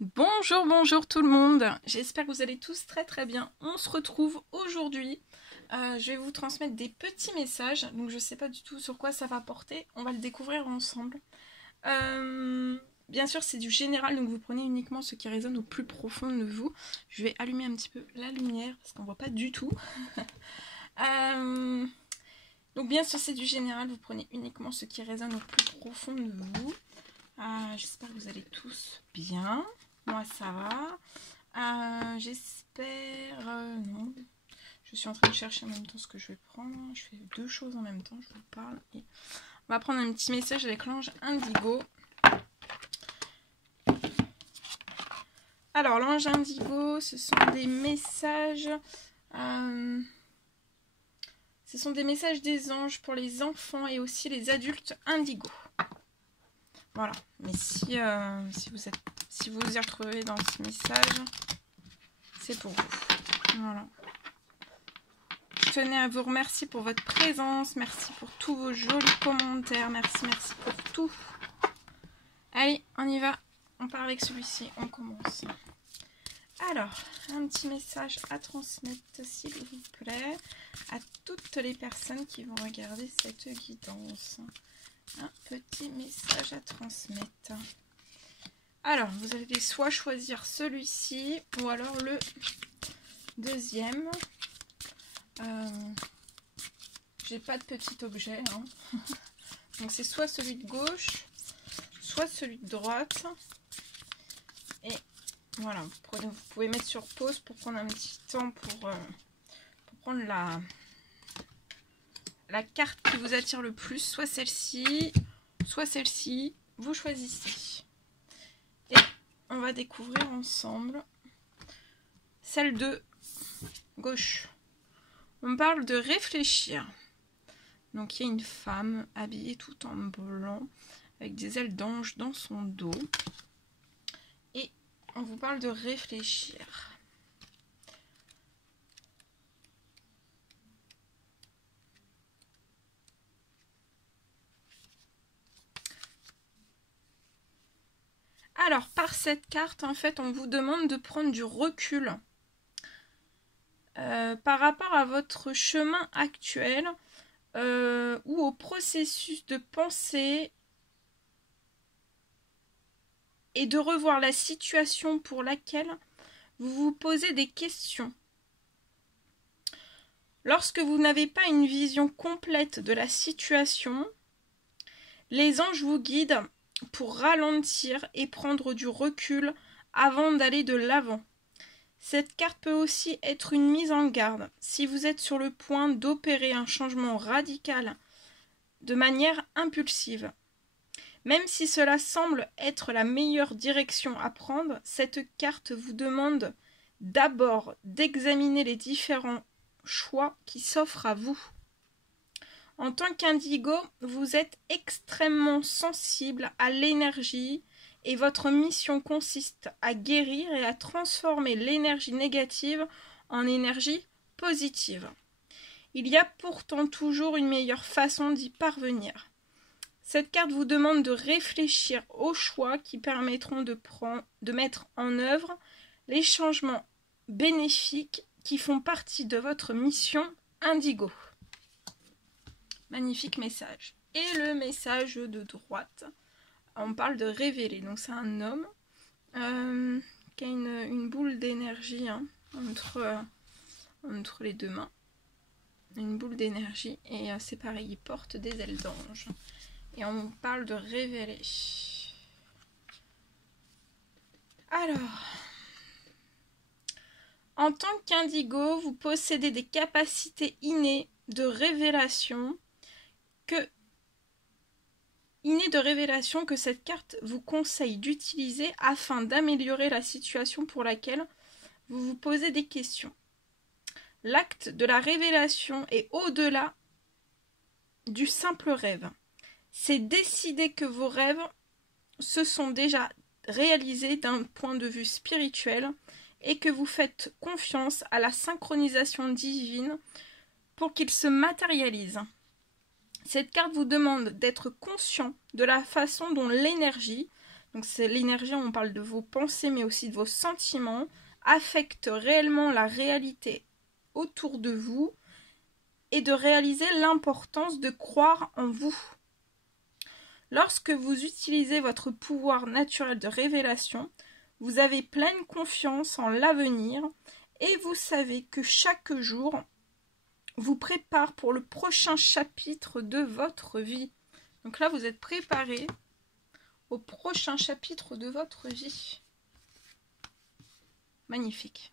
Bonjour, bonjour tout le monde. J'espère que vous allez tous très bien. On se retrouve aujourd'hui. Je vais vous transmettre des petits messages. Donc je ne sais pas du tout sur quoi ça va porter. On va le découvrir ensemble. Bien sûr, c'est du général, donc vous prenez uniquement ce qui résonne au plus profond de vous. Je vais allumer un petit peu la lumière parce qu'on ne voit pas du tout. Donc bien sûr, c'est du général. Vous prenez uniquement ce qui résonne au plus profond de vous. J'espère que vous allez tous bien. Moi, ça va. J'espère... non. Je suis en train de chercher en même temps ce que je vais prendre. Je fais deux choses en même temps. Je vous parle. Et on va prendre un petit message avec l'ange Indigo. Alors, l'ange Indigo, ce sont des messages... ce sont des messages des anges pour les enfants et aussi les adultes indigos. Voilà. Mais si vous vous y retrouvez dans ce message, c'est pour vous. Voilà. Je tenais à vous remercier pour votre présence. Merci pour tous vos jolis commentaires. Merci pour tout. Allez, on y va. On part avec celui-ci. On commence. Alors, un petit message à transmettre, s'il vous plaît, à toutes les personnes qui vont regarder cette guidance. Un petit message à transmettre. Alors, vous allez soit choisir celui-ci ou alors le deuxième. J'ai pas de petit objet. Hein. Donc, c'est soit celui de gauche, soit celui de droite. Et voilà, vous pouvez mettre sur pause pour prendre un petit temps pour prendre la carte qui vous attire le plus. Soit celle-ci, soit celle-ci. Vous choisissez. Et on va découvrir ensemble celle de gauche. On parle de réfléchir. Donc il y a une femme habillée tout en blanc avec des ailes d'ange dans son dos. Et on vous parle de réfléchir. Alors par cette carte, en fait, on vous demande de prendre du recul. Par rapport à votre chemin actuel ou au processus de pensée et de revoir la situation pour laquelle vous vous posez des questions. Lorsque vous n'avez pas une vision complète de la situation, les anges vous guident pour ralentir et prendre du recul avant d'aller de l'avant. Cette carte peut aussi être une mise en garde si vous êtes sur le point d'opérer un changement radical de manière impulsive. Même si cela semble être la meilleure direction à prendre, cette carte vous demande d'abord d'examiner les différents choix qui s'offrent à vous. En tant qu'indigo, vous êtes extrêmement sensible à l'énergie et votre mission consiste à guérir et à transformer l'énergie négative en énergie positive. Il y a pourtant toujours une meilleure façon d'y parvenir. Cette carte vous demande de réfléchir aux choix qui permettront de mettre en œuvre les changements bénéfiques qui font partie de votre mission indigo. Magnifique message. Et le message de droite, on parle de révéler. Donc c'est un homme qui a une boule d'énergie entre les deux mains. Une boule d'énergie. Et c'est pareil, il porte des ailes d'ange. Et on parle de révéler. Alors, en tant qu'indigo, vous possédez des capacités innées de révélation que cette carte vous conseille d'utiliser afin d'améliorer la situation pour laquelle vous vous posez des questions. L'acte de la révélation est au-delà du simple rêve. C'est décider que vos rêves se sont déjà réalisés d'un point de vue spirituel et que vous faites confiance à la synchronisation divine pour qu'ils se matérialisent. Cette carte vous demande d'être conscient de la façon dont l'énergie, donc c'est l'énergie, on parle de vos pensées, mais aussi de vos sentiments, affecte réellement la réalité autour de vous et de réaliser l'importance de croire en vous. Lorsque vous utilisez votre pouvoir naturel de révélation, vous avez pleine confiance en l'avenir et vous savez que chaque jour vous prépare pour le prochain chapitre de votre vie. Donc là, vous êtes préparé au prochain chapitre de votre vie. Magnifique.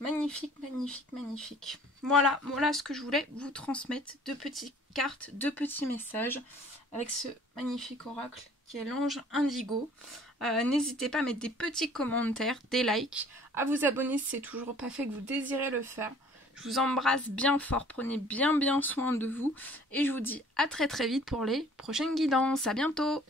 Magnifique, magnifique, magnifique. Voilà ce que je voulais vous transmettre. 2 petites cartes, 2 petits messages avec ce magnifique oracle qui est l'ange indigo. N'hésitez pas à mettre des petits commentaires, des likes, à vous abonner si c'est toujours pas fait, que vous désirez le faire. Je vous embrasse bien fort, prenez bien soin de vous et je vous dis à très vite pour les prochaines guidances. À bientôt!